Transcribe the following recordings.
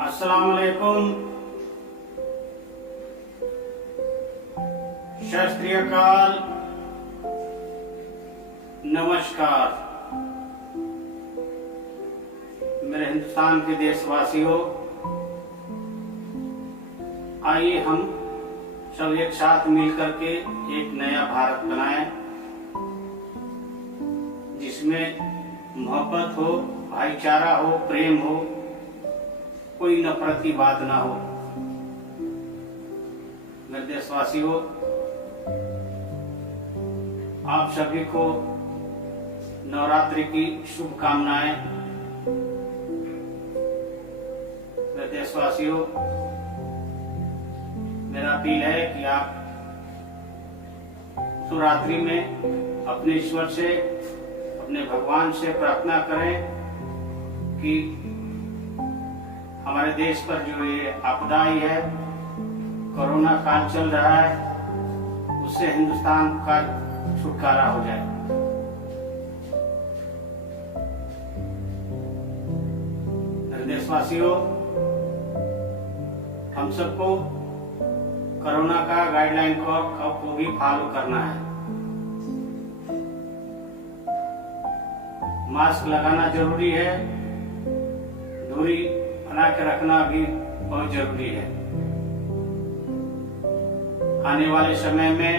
अस्सलाम वालेकुम। सत श्री अकाल, नमस्कार। मेरे हिंदुस्तान के देशवासियों, आइए हम सब एक साथ मिलकर के एक नया भारत बनाएं, जिसमें मोहब्बत हो, भाईचारा हो, प्रेम हो, कोई नफरत की बात ना हो। मेरे देशवासियों, आप सभी को नवरात्रि की शुभकामनाएं। मेरे देशवासियों, मेरा अपील है कि आप शिवरात्रि में अपने ईश्वर से, अपने भगवान से प्रार्थना करें कि हमारे देश पर जो ये आपदा आई है, कोरोना काल चल रहा है, उससे हिंदुस्तान का छुटकारा हो जाए। मेरे देशवासियों, हम सबको कोरोना का गाइडलाइन को भी फॉलो करना है। मास्क लगाना जरूरी है, दूरी बना के रखना भी बहुत जरूरी है। आने वाले समय में,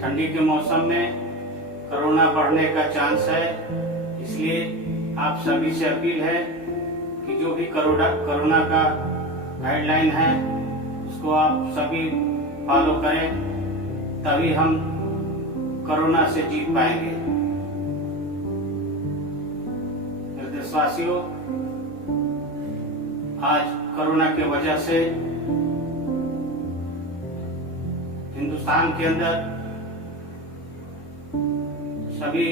ठंडी के मौसम में कोरोना बढ़ने का चांस है, इसलिए आप सभी से अपील है कि जो भी कोरोना का गाइडलाइन है उसको आप सभी फॉलो करें, तभी हम कोरोना से जीत पाएंगे। मेरे देशवासियों, आज कोरोना की वजह से हिंदुस्तान के अंदर सभी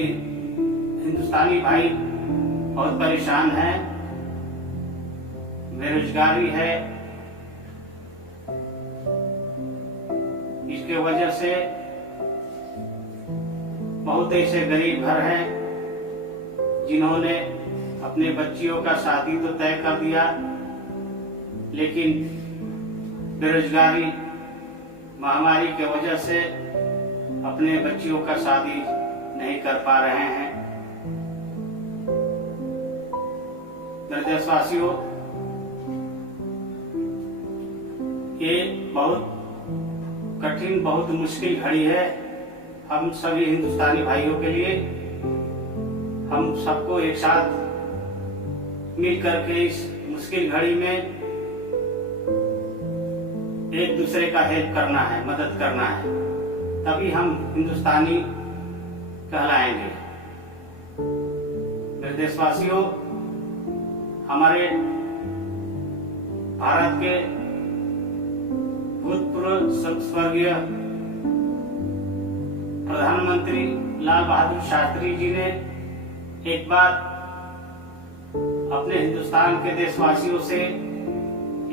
हिंदुस्तानी भाई बहुत परेशान हैं। बेरोजगारी है, इसके वजह से बहुत ऐसे गरीब घर हैं जिन्होंने अपने बच्चियों का शादी तो तय कर दिया, लेकिन बेरोजगारी महामारी के वजह से अपने बच्चियों का शादी नहीं कर पा रहे हैं। मेरे देशवासियों, ये बहुत कठिन, बहुत मुश्किल घड़ी है हम सभी हिंदुस्तानी भाइयों के लिए। हम सबको एक साथ मिल करके इस मुश्किल घड़ी में एक दूसरे का हेल्प करना है, मदद करना है, तभी हम हिंदुस्तानी कहलाएंगे। मेरे देशवासियों, हमारे भारत के भूतपूर्व स्वर्गीय प्रधानमंत्री लाल बहादुर शास्त्री जी ने एक बार अपने हिंदुस्तान के देशवासियों से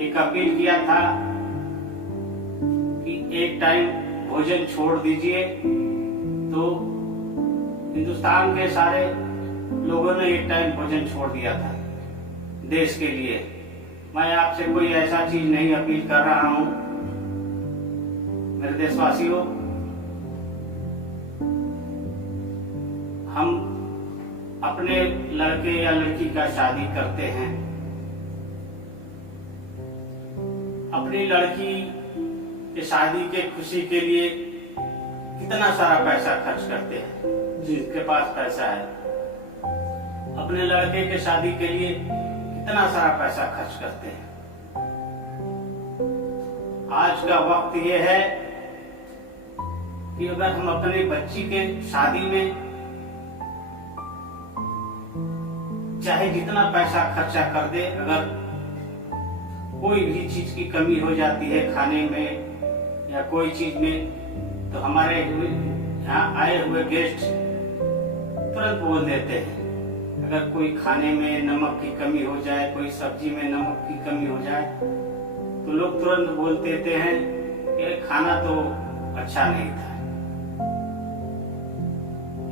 एक अपील किया था कि एक टाइम भोजन छोड़ दीजिए। तो हिंदुस्तान के सारे लोगों ने एक टाइम भोजन छोड़ दिया था देश के लिए। मैं आपसे कोई ऐसा चीज नहीं अपील कर रहा हूं। मेरे देशवासियों, हम अपने लड़के या लड़की का शादी करते हैं, अपनी लड़की के शादी के खुशी के लिए कितना सारा पैसा खर्च करते हैं जिसके पास पैसा है। अपने लड़के के शादी के लिए कितना सारा पैसा खर्च करते हैं। आज का वक्त ये है कि अगर हम अपने बच्ची के शादी में चाहे जितना पैसा खर्चा कर दे, अगर कोई भी चीज की कमी हो जाती है खाने में या कोई चीज में, तो हमारे यहाँ आए हुए गेस्ट तुरंत बोल देते हैं। अगर कोई खाने में नमक की कमी हो जाए, कोई सब्जी में नमक की कमी हो जाए, तो लोग तुरंत बोल देते हैं कि खाना तो अच्छा नहीं था।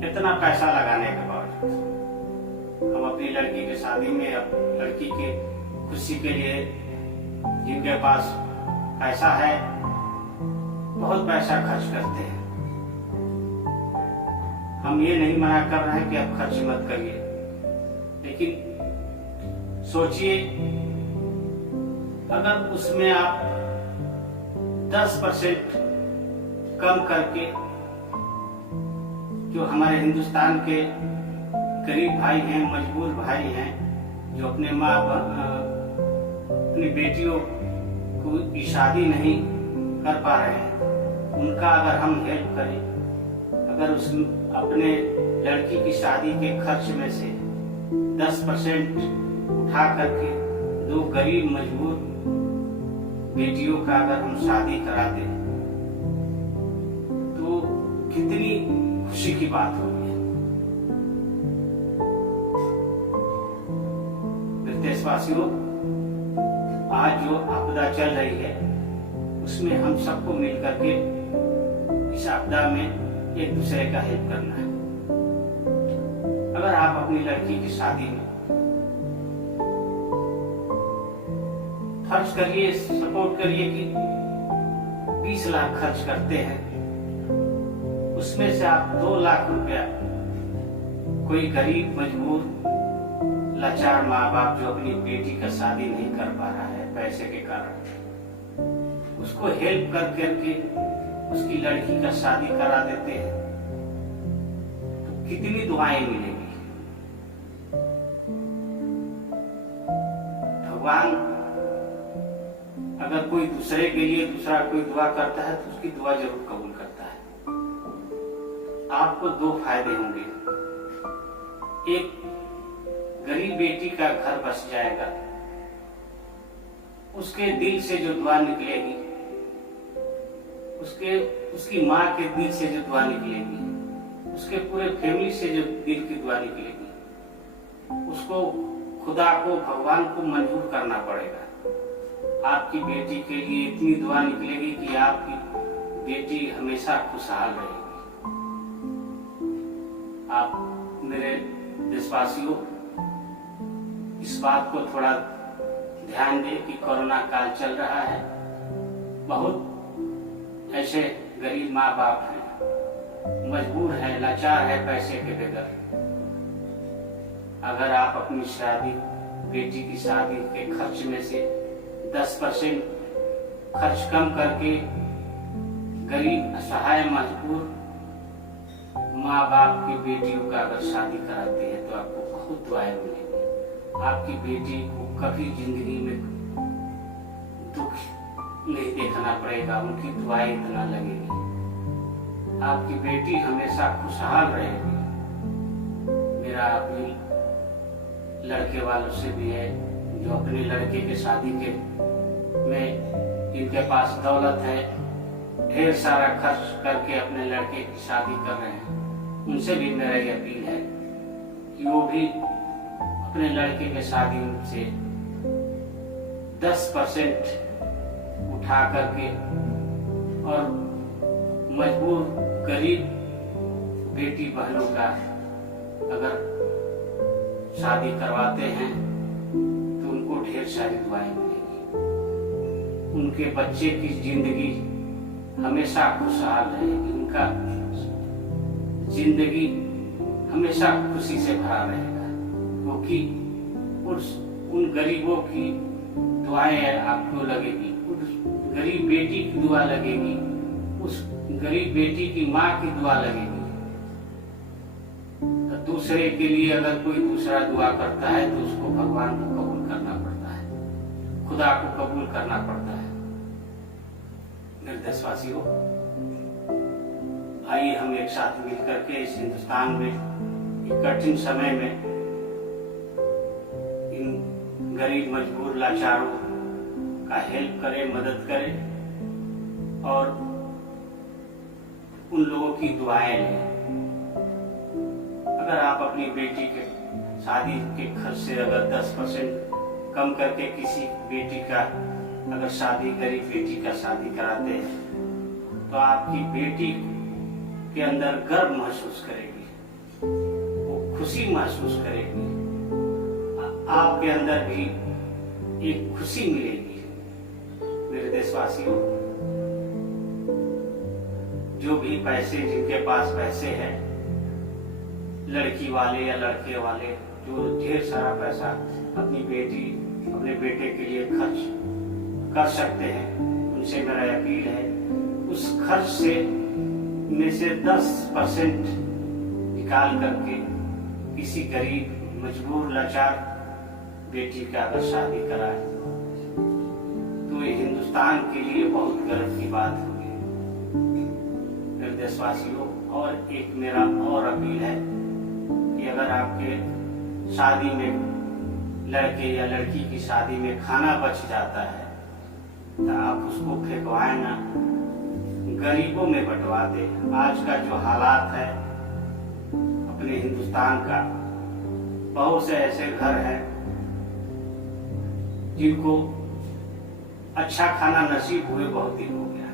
इतना पैसा लगाने के बाद हम अपनी लड़की की शादी में, लड़की की खुशी के लिए जिनके पास पैसा है, बहुत पैसा खर्च करते हैं। हम ये नहीं मना कर रहे हैं कि आप खर्च मत करिए, लेकिन सोचिए अगर उसमें आप 10% कम करके, जो हमारे हिंदुस्तान के गरीब भाई हैं, मजबूर भाई हैं, जो अपने अपनी बेटियों की शादी नहीं कर पा रहे हैं, उनका अगर हम हेल्प करें, अगर उस अपने लड़की की शादी के खर्च में से 10% उठा करके 2 गरीब मजबूर बेटियों का अगर हम शादी करा दें, तो कितनी खुशी की बात होगी। देशवासियों, आज जो आपदा चल रही है, उसमें हम सबको मिलकर के इस आपदा में एक दूसरे का हेल्प करना है। अगर आप अपनी लड़की की शादी में खर्च करिए, सपोर्ट करिए कि 20 लाख खर्च करते हैं, उसमें से आप 2 लाख रुपया कोई गरीब मजबूर लाचार माँ बाप जो अपनी बेटी का शादी नहीं कर पा रहा है पैसे के कारण, उसको हेल्प कर करके उसकी लड़की का शादी करा देते हैं, तो कितनी दुआएं मिलेंगी। भगवान अगर कोई दूसरे के लिए दूसरा कोई दुआ करता है तो उसकी दुआ जरूर कबूल करता है। आपको 2 फायदे होंगे। एक, गरीब बेटी का घर बस जाएगा, उसके दिल से जो दुआ निकलेगी, उसकी माँ के दिल से जो दुआ निकलेगी, उसके पूरे फैमिली से जो दिल की दुआ निकलेगी, उसको खुदा को, भगवान को मंजूर करना पड़ेगा। आपकी बेटी के लिए इतनी दुआ निकलेगी कि आपकी बेटी हमेशा खुशहाल रहेगी। आप मेरे देशवासियों, इस बात को थोड़ा ध्यान दें कि कोरोना काल चल रहा है। बहुत ऐसे गरीब माँ बाप हैं, मजबूर हैं, लाचार है पैसे के बगैर। अगर आप अपनी शादी, बेटी की शादी के खर्च में से 10% खर्च कम करके गरीब असहाय मजबूर माँ बाप की बेटियों का अगर शादी कराते हैं, तो आपको बहुत दुआएं मिलेंगी। आपकी बेटी को कभी जिंदगी में दुख नहीं देखना पड़ेगा, उनकी दुआएं इतना लगेगी। आपकी बेटी हमेशा खुशहाल रहेगी। मेरा अपनी लड़के वालों से भी है, जो अपने लड़के के शादी के में इनके पास दौलत है, ढेर सारा खर्च करके अपने लड़के की शादी कर रहे हैं, उनसे भी मेरा ये अपील है कि वो भी अपने लड़के के शादी से 10% उठा करके और मजबूर गरीब बेटी बहनों का अगर शादी करवाते हैं, तो उनको ढेर सारी दुआएं मिलेगी। उनके बच्चे की जिंदगी हमेशा खुशहाल रहेगी, उनका जिंदगी हमेशा खुशी से भरा रहेगा, क्योंकि उन गरीबों की दुआएं आपको लगेगी, उस गरीब बेटी की दुआ लगेगी, उस गरीब बेटी की माँ की दुआ लगेगी। तो दूसरे के लिए अगर कोई दूसरा दुआ करता है, तो उसको भगवान को कबूल करना पड़ता है, खुदा को कबूल करना पड़ता है। मेरे देशवासियों, आइए हम एक साथ मिलकर के इस हिंदुस्तान में एक कठिन समय में इन गरीब मजबूर लाचारों का हेल्प करें, मदद करें और उन लोगों की दुआएं लें। अगर आप अपनी बेटी के शादी के खर्च से अगर 10% कम करके किसी बेटी का अगर शादी, गरीब बेटी का शादी कराते हैं तो आपकी बेटी के अंदर गर्व महसूस करेगी, वो खुशी महसूस करेगी, आपके अंदर भी एक खुशी मिलेगी। मेरे देशवासियों, जो भी पैसे, जिनके पास पैसे हैं, लड़की वाले या लड़के वाले, जो ढेर सारा पैसा अपनी बेटी, अपने बेटे के लिए खर्च कर सकते हैं, उनसे मेरा अपील है उस खर्च से में से 10% निकाल करके किसी गरीब, मजबूर, लाचार बेटी का अगर शादी कराए तो ये हिंदुस्तान के लिए बहुत गर्व की बात होगी। मेरे देशवासियों, और एक मेरा और अपील है कि अगर आपके शादी में, लड़के या लड़की की शादी में खाना बच जाता है तो आप उसको फेंकवाएं ना, गरीबों में बंटवा दें। आज का जो हालात है अपने हिंदुस्तान का, बहुत से ऐसे घर हैं जिनको अच्छा खाना नसीब हुए बहुत दिन हो गया,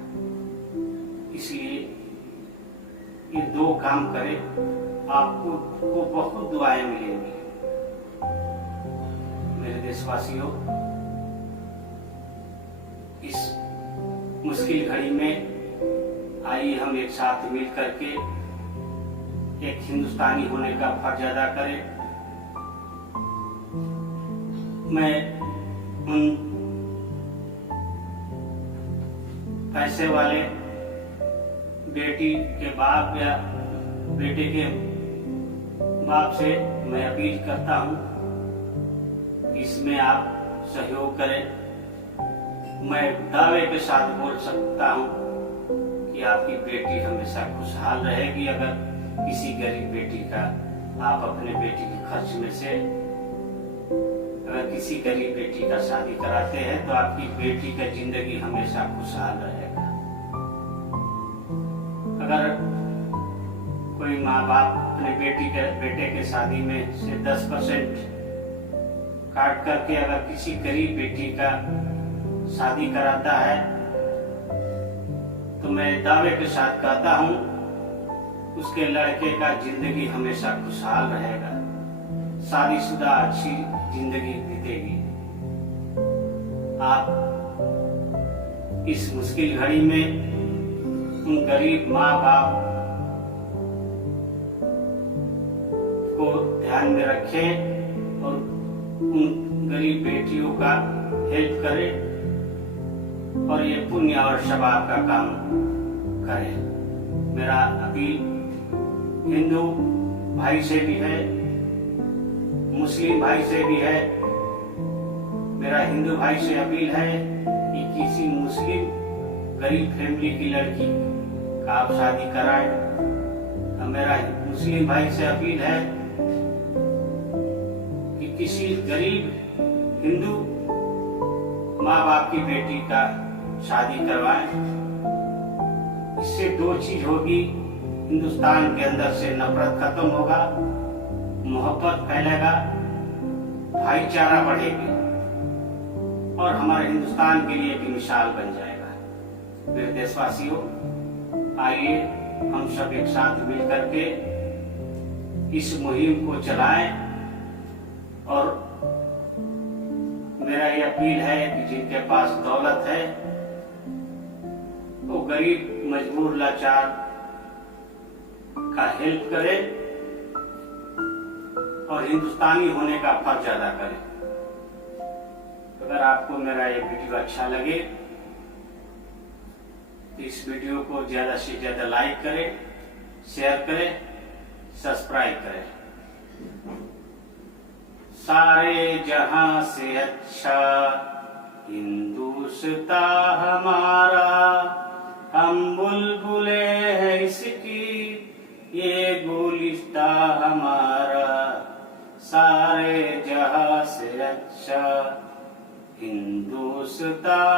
इसलिए ये 2 काम करें, आपको बहुत दुआएं मिलेंगी। मेरे देशवासियों, इस मुश्किल घड़ी में आइए हम एक साथ मिल करके एक हिंदुस्तानी होने का फर्ज अदा करें। मैं उन पैसे वाले बेटी के बाप या बेटे के बाप से मैं अपील करता हूं कि इसमें आप सहयोग करें। मैं दावे के साथ बोल सकता हूं कि आपकी बेटी हमेशा खुशहाल रहेगी। अगर किसी गरीब बेटी का आप अपने बेटी के खर्च में से अगर किसी गरीब बेटी का शादी कराते हैं तो आपकी बेटी का जिंदगी हमेशा खुशहाल रहेगा। अगर कोई माँ बाप अपने बेटे के शादी में से 10% काट करके अगर किसी गरीब बेटी का शादी कराता है तो मैं दावे के साथ कहता हूं उसके लड़के का जिंदगी हमेशा खुशहाल रहेगा, शादीशुदा अच्छी जिंदगी बीतेगी। आप इस मुश्किल घड़ी में उन गरीब माँ बाप को ध्यान में रखें और उन गरीब बेटियों का हेल्प करें और ये पुण्य और सवाब का काम करें। मेरा अपील हिंदू भाई से भी है, मुस्लिम भाई से भी है। मेरा हिंदू भाई से अपील है कि किसी मुस्लिम गरीब फैमिली की लड़की का आप शादी कराएं। मेरा मुस्लिम भाई से अपील है कि किसी गरीब हिंदू माँ बाप की बेटी का शादी करवाएं। इससे 2 चीज होगी, हिंदुस्तान के अंदर से नफरत खत्म होगा, मोहब्बत फैलेगा, भाईचारा बढ़ेगी और हमारे हिंदुस्तान के लिए भी मिसाल बन जाएगा। मेरे देशवासियों, आइए हम सब एक साथ मिल करके इस मुहिम को चलाएं और मेरा ये अपील है कि जिनके पास दौलत है वो गरीब, मजबूर, लाचार का हेल्प करे और हिंदुस्तानी होने का फर्ज अदा करे। अगर आपको मेरा ये वीडियो अच्छा लगे तो इस वीडियो को ज्यादा से ज्यादा लाइक करें, शेयर करें, सब्सक्राइब करें। सारे जहां से अच्छा हिंदुस्तान हमारा, हम बुलबुले हैं इसकी, ये गुलिस्ता हमारा। सारे जहां से अच्छा हिंदुस्तान